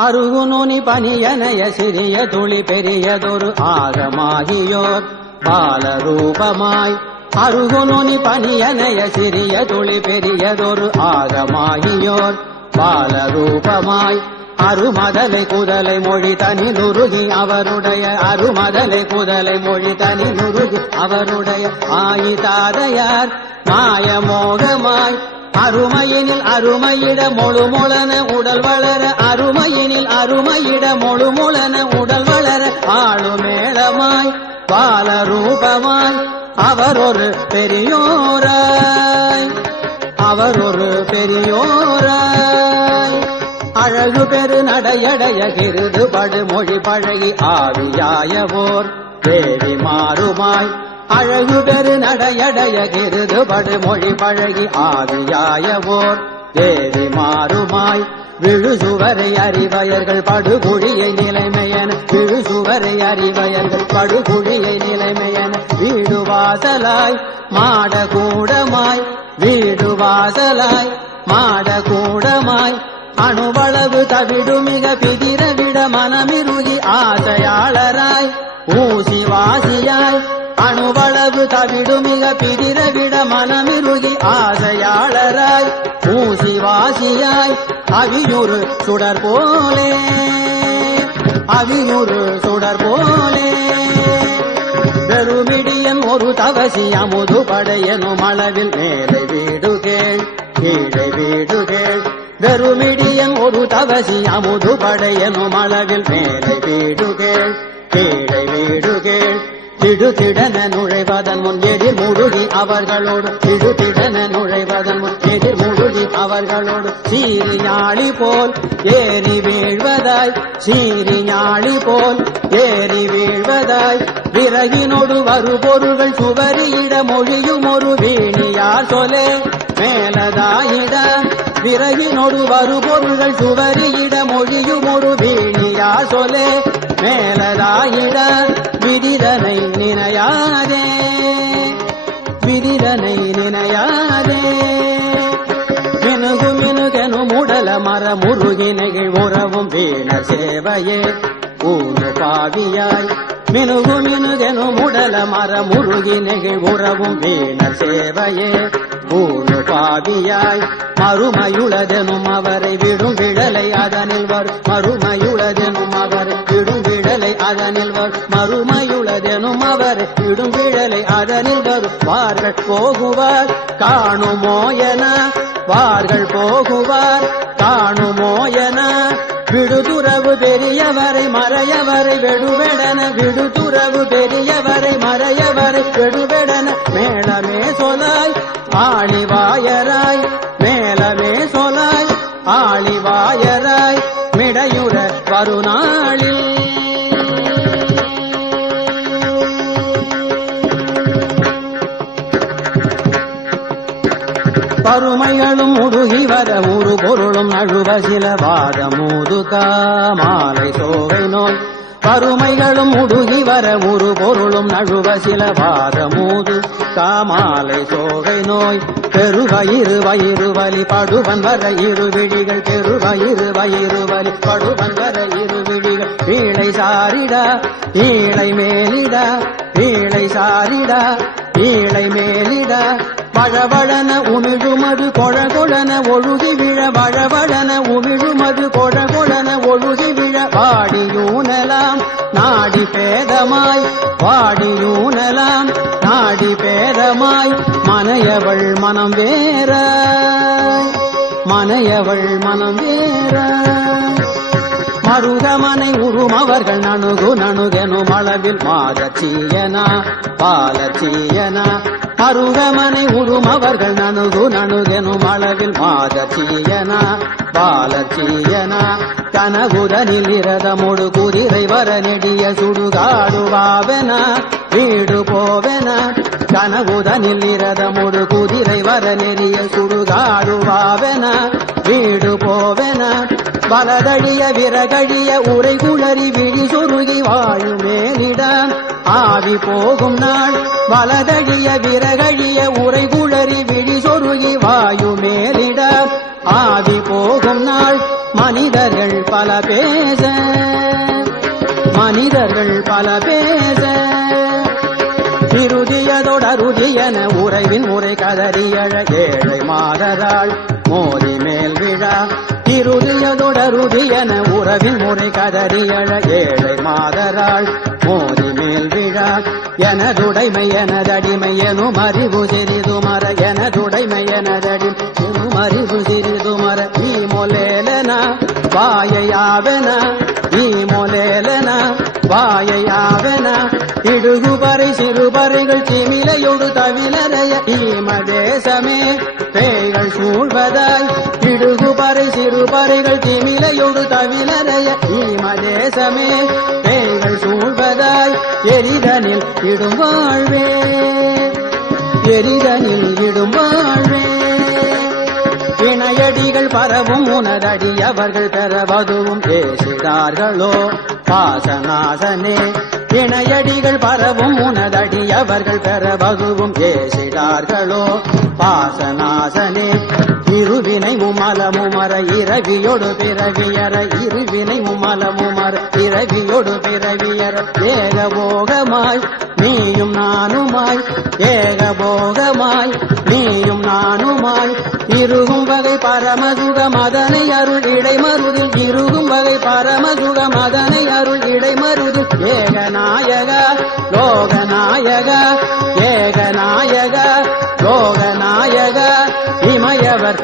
அருகுநுனி பனியனைய சிறிய துளி பெரியதொரு ஆகமாகியோர். பாலரூபமாய் அருகுநுனி பனியனைய சிறிய துளி பெரியதொரு ஆகமாகியோர். பாலரூபமாய் அருமதலை குதலை மொழி தனி நுருகி அவருடைய அருமதலை குதலை மொழி தனி நுருகி அவருடைய ஆயிதாதையார். மாயமோகமாய் அருமையினில் அருமையிட மொழுமொளன உடல் வளர அருமையினில் அருமையிட மொழுமொளன உடல் வளர ஆளுமேளமாய் பாலரூபமாய் அவர் ஒரு பெரியோராய் அவர் ஒரு பெரியோராய். அழகு பெரு நடையடைய கிருது படுமொழி பழகி ஆவியாயவோர் தேவி மாறுமாய் அழகு பெரு நடையடைய கிருது மொழி பழகி ஆவியாயவோர். தேவி மாறுமாய் விழுசுவரை அறிவயர்கள் படுகுழியை நிலைமையன விழுசுவரை அறிவயர்கள் படுகுழியை நிலைமையன வீடு வாசலாய் மாட கூடமாய் வீடு வாசலாய் மாட கூடமாய் அணுவளவு தவிடு மிக பிதிர விட மனமிருகி ஆசையாளராய் ஊசி வாசியாய் அணுவளவு தவிடு மிக பிதிர விட மனமிருகி ஆசையாளராய் பூசி வாசியாய் அவியுறு சுடர் போலே அவியுறு சுடர் போலே. பெருமிடியன் ஒரு தவசி அமுது படையனும் அளவில் மேலே வீடுகேள் கீழே வீடுகேள். பெருமிடியன் ஒரு தவசி அமுது படையனும் அளவில் மேலே வீடுகேள் கீழே வீடுகேள். திடுதிடன நுழைவதன் முன் எதிர் முழுகி அவர்களோடு. திடுதிடன நுழைவதன் முன் எதிர் முழுகி அவர்களோடு. சீரி ஞாழி போல் ஏறி வீழ்வதாய் சீரி ஞாழி போல் ஏறி வீழ்வதாய். விறகினோடு வரு பொருள்கள் சுவரியிட மொழியும் ஒரு வீணியார் சொலே. மேலதாயிட விறகினோடு வரு பொருள்கள் சுவரியிட மொழியும் ஒரு வீணியார் சொலே. மேலதாயிட விதிதனை நினையாதே. விதிதனை நினையாதே. மினுகு மினுகெனு முடல மர முருகி நெகிழ் உறவும் வீண சேவையே. ஊனு பாவியாய் மினுகு மினுகெனு முடல மர முருகி நெகிழ் உறவும் வீண சேவையே. ஊனு பாவியாய் மறுமையுளதெனும் அவரை விடும் விடலை அதனில் வரும் மறுமையுளதெனும் அவரை விடும் அதனில் வரும் மறுமையுளதெனும் அவர் இடும் விழலை அதனில் வருவார்கள் போகுவார் காணுமோ என. வார்கள் போகுவார் காணுமோ என. விடுதுறவு பெரியவரை மறையவரை வெடுவெடன. விடுதுறவு பெரியவரை மறையவரை வெடுவெடன. மேளமே சொலாய் ஆழிவாயராய் மேலமே சொலாய் ஆழிவாயராய் மிடையுற வருநாளில் பருமைகளும் முடுகி வர ஒரு பொருளும் நழுவ சில வாதமூதுகா மாலை சோகை நோய். பருமைகளும் முடுகி வர ஒரு பொருளும் நழுவ சில வாதமூது காமாலை சோகை நோய். பெருவயிறு வயிறு வலி படுவன் வர இரு விழிகள். பெருவயிறு வயிறு வலி படுவன் வர இரு விழிகள். ஈழை சாரிடா ஈழை மேலிடா ஈழை சாரிடா ஈழை மேலிடா. வழவழன உமிழுமது கொழகொழன ஒழுகி விழ வழவழன உமிழுமது கொழகொழன ஒழுகி விழ வாடியூனலாம் நாடி பேதமாய் வாடியூனலாம் நாடி பேதமாய் மனையவள் மனம் வேற மனையவள் மனம் வேற மருதமனை உருமவர்கள் நணுகு நணுகெனும் அளவில் மாதச்சீயனா பாலச்சீயனா மருகமனை உருமவர்கள் நனுகு நணுகெனும் அளவில் மாதச்சீயனா பாலச்சீயனா கனகுதனில் இரதமொடு குதிரை வர நெடிய சுடுகாடுவாவென வீடு போவென கனகுதனில் இரதமொடு குதிரை வர நெறிய சுடுகாடுவாவென வலதழிய விறகழிய உரை குளறி விழி சொருகி வாழும் மேலிடம். ஆவி போகும் நாள் வலதழிய விறகழிய உரை குளறி விழி சொருகி வாயு மேலிடம். ஆவி போகும் நாள் மனிதர்கள் பல பேச. மனிதர்கள் பல பேச. திருதியதொடருதியன உறைவின் உரை கதறியழ ஏழை மாதராள் மோதி மேல் விழா. இருதியதொடருதியன உறவின் முறை கதறியழ ஏழை மாதராள் மோதி மேல் விழா எனதுடைமை எனதடிமை எனும் அறிவு சிறிதுமர எனதுடைமை எனதடி எனும் அறிவு சிறிதுமர நீ மொலேலனா வாயையாவன நீ மொலேலனா வாயையாவன இடுகுபறை சிறுபறைகள் திமிலையொடு தவிலறைய ஈமதேசமே பேய்கள் சூழ்வதாய் இடுகுபறை சிறுபறைகள் திமிலையோடு தவிலறைய இமதேசமே பேய்கள் சூழ்வதாய் எரிதனில் இடும் வாழ்வே. எரிதனில் இடும் வாழ்வே. வினையடிகள் பரவும் உனதடி அவர்கள் பெறவதுவும் பேசினார்களோ பாசநாசனே. வினையடிகள் பரவும் உனதடி அவர்கள் பெறவதுவும் பேசினார்களோ பாசநாசனே. இருவினை முமலமுமர இரவியொடு பிறவியர இருவினை முமலமுமர இரவியொடு பிறவியர. ஏகபோகமாய் நீயும் நானுமாய் ஏகபோகமாய் நீயும் நானுமாய். இருகும் வகை பரமசுக மதனை அருள் இடைமருதில் இருகும் வகை பரமசுக மதனை அருள் இடைமருதில். ஏகநாயக லோகநாயக ஏகநாயக. இமயவர்